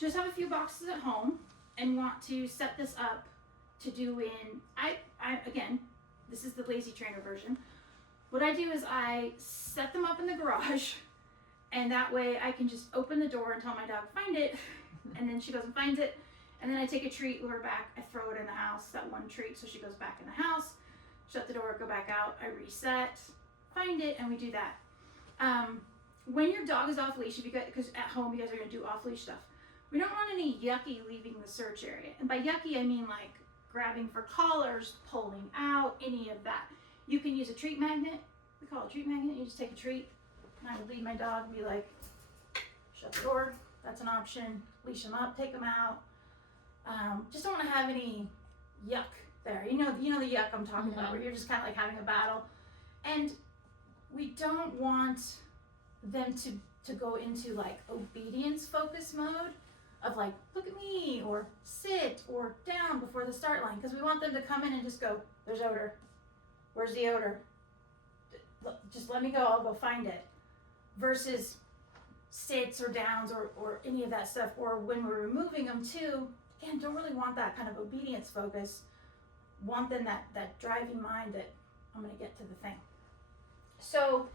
just have a few boxes at home and want to set this up to do in, I again, this is the lazy trainer version. What I do is I set them up in the garage, and that way I can just open the door and tell my dog find it, and then she goes and finds it, and then I take a treat with her back, I throw it in the house, that one treat, so she goes back in the house, shut the door, go back out, I reset, find it, and we do that. When your dog is off leash, if you guys, because at home you guys are gonna do off leash stuff, we don't want any yucky leaving the search area. And by yucky, I mean like grabbing for collars, pulling out, any of that. You can use a treat magnet. We call it a treat magnet. You just take a treat, and I would lead my dog and be like, shut the door. That's an option. Leash them up, take them out. Just don't want to have any yuck there. You know the yuck I'm talking about, where you're just kind of like having a battle. And we don't want them to go into like obedience focus mode of like, look at me, or sit, or down before the start line, because we want them to come in and just go, there's odor. Where's the odor? Just let me go, I'll go find it. Versus sits or downs or any of that stuff, or when we're removing them too, again, don't really want that kind of obedience focus. Want them that driving mind that I'm gonna get to the thing. So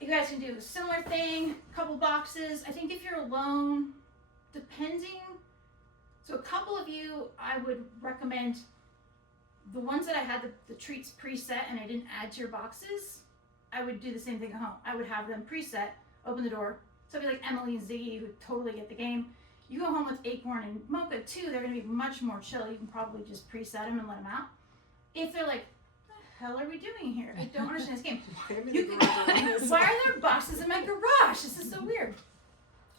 you guys can do a similar thing, couple boxes. I think if you're alone, depending, so a couple of you, I would recommend the ones that I had the treats preset and I didn't add to your boxes, I would do the same thing at home. I would have them preset, open the door. Somebody like Emily and Ziggy who totally get the game. You go home with Acorn and Mocha too, they're gonna be much more chill. You can probably just preset them and let them out. If they're like, what the hell are we doing here? I don't understand this game. Why are there boxes in my garage? This is so weird.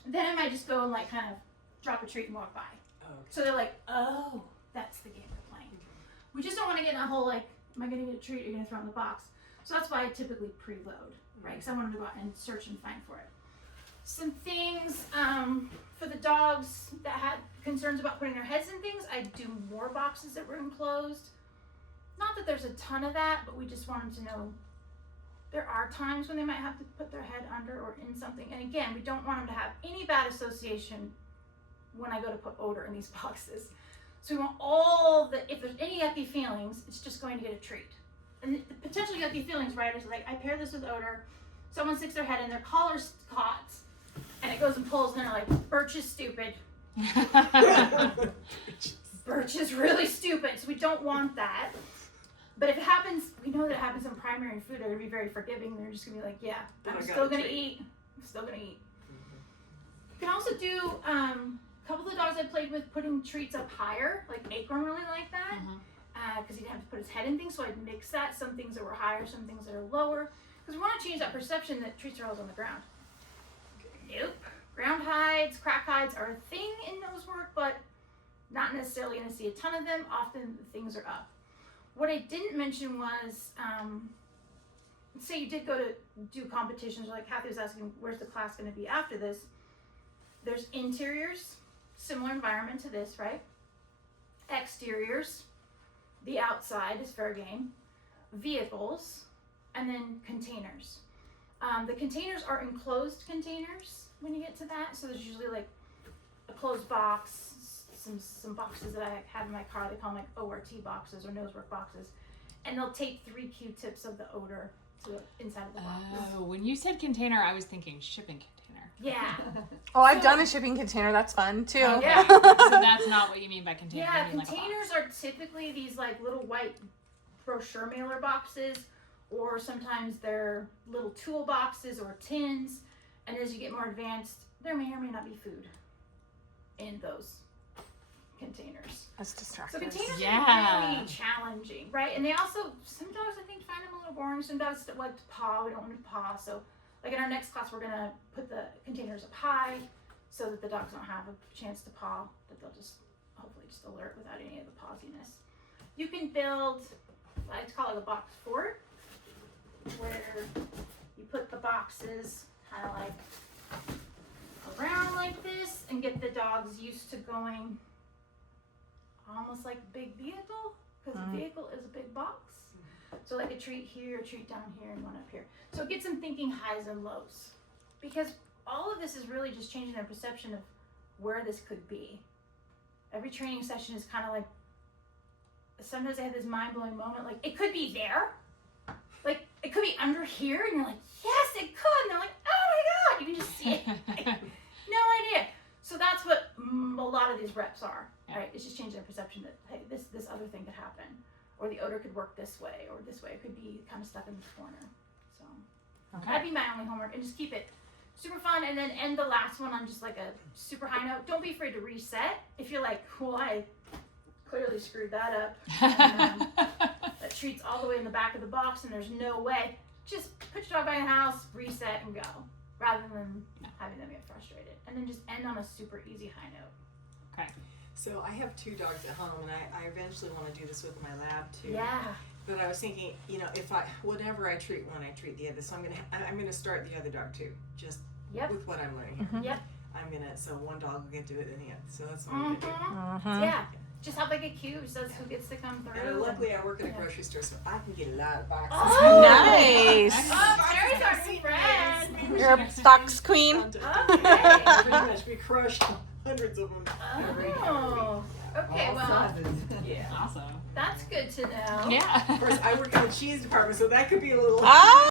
Then I might just go and like kind of drop a treat and walk by. Oh, okay. So they're like, oh, that's the game we're playing. We just don't want to get in a whole like, am I going to get a treat or are you going to throw it in the box? So that's why I typically preload, right? Because I want them to go out and search and find for it. Some things for the dogs that had concerns about putting their heads in things, I do more boxes that were enclosed. Not that there's a ton of that, but we just want them to know there are times when they might have to put their head under or in something. And again, we don't want them to have any bad association when I go to put odor in these boxes. So we want all the, if there's any yucky feelings, it's just going to get a treat. And the potential yucky feelings, right, is like, I pair this with odor, someone sticks their head in, their collar's caught, and it goes and pulls, and they're like, Birch is stupid. Birch is really stupid, so we don't want that. But if it happens, we know that it happens in primary food, they're gonna be very forgiving. They're just gonna be like, yeah, I'm still gonna eat. I'm still gonna eat. You can also do, a couple of the dogs I played with putting treats up higher, like Acorn really liked that. Because he didn't have to put his head in things, so I'd mix that, some things that were higher, some things that are lower. Because we want to change that perception that treats are always on the ground. Nope. Ground hides, crack hides are a thing in nose work, but not necessarily going to see a ton of them. Often the things are up. What I didn't mention was, say you did go to do competitions, or like Kathy was asking, where's the class going to be after this? There's interiors, similar environment to this, right? Exteriors, the outside is fair game, vehicles, and then containers. The containers are enclosed containers when you get to that, so there's usually like a closed box, some boxes that I have in my car, they call them like ORT boxes or nosework boxes, and they'll tape 3 Q-tips of the odor to the inside of the box. Oh, when you said container, I was thinking shipping container. Yeah. Oh, I've done a shipping container. That's fun too. Okay. Yeah. So that's not what you mean by container. Yeah, you mean containers like a are typically these like little white brochure mailer boxes, or sometimes they're little tool boxes or tins, and as you get more advanced, there may or may not be food in those containers. That's distracting. So containers Yeah. are really challenging, right? And they also, some dogs I think find them a little boring, some dogs like to paw, we don't want to paw, so like in our next class we're going to put the containers up high so that the dogs don't have a chance to paw, that they'll just hopefully just alert without any of the pawsiness. You can build, I like to call it a box fort, where you put the boxes kind of like around like this and get the dogs used to going almost like a big vehicle, because a vehicle is a big box. So like a treat here, a treat down here, and one up here. So it gets them thinking highs and lows. Because all of this is really just changing their perception of where this could be. Every training session is kind of like, sometimes I have this mind-blowing moment, like, it could be there. Like, it could be under here, and you're like, yes, it could. And they're like, oh my God, you can just see it. No idea. So that's what a lot of these reps are, right? It's just changing their perception that, hey, this other thing could happen. Or the odor could work this way, or this way. It could be kind of stuck in the corner. So that'd be my only homework. And just keep it super fun, and then end the last one on just like a super high note. Don't be afraid to reset. If you're like, well, I clearly screwed that up. And, that treat's all the way in the back of the box, and there's no way. Just put your dog back in the house, reset, and go. Rather than having them get frustrated. And then just end on a super easy high note. Okay. So I have 2 dogs at home, and I eventually want to do this with my lab too. Yeah. But I was thinking, you know, if whatever I treat one, I treat the other. So I'm gonna start the other dog too, just with what I'm learning here. Yep. So one dog will get to it, and the other. So that's what I'm gonna do. Yeah. Just have like a queue says who gets to come through. And luckily, I work at a grocery store, so I can get a lot of boxes. Oh, Nice. Oh, Terry's our new friend. You're a stocks queen. Okay. Pretty much, we crushed hundreds of them every Oh. Okay, All well, sizes. Yeah. Awesome. that's good to know. Yeah. Of course, I work in the cheese department, so that could be a little. Ah.